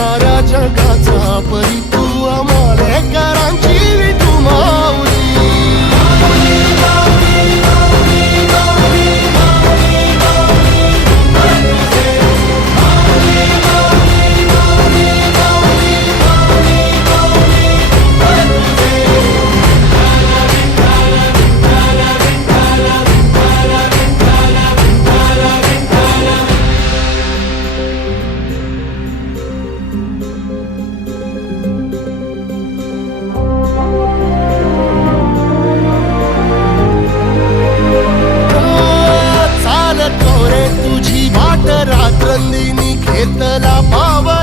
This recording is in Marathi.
साऱ्या जगाचा परी तुझी वाट रात्रंदिनी घेतला पाव.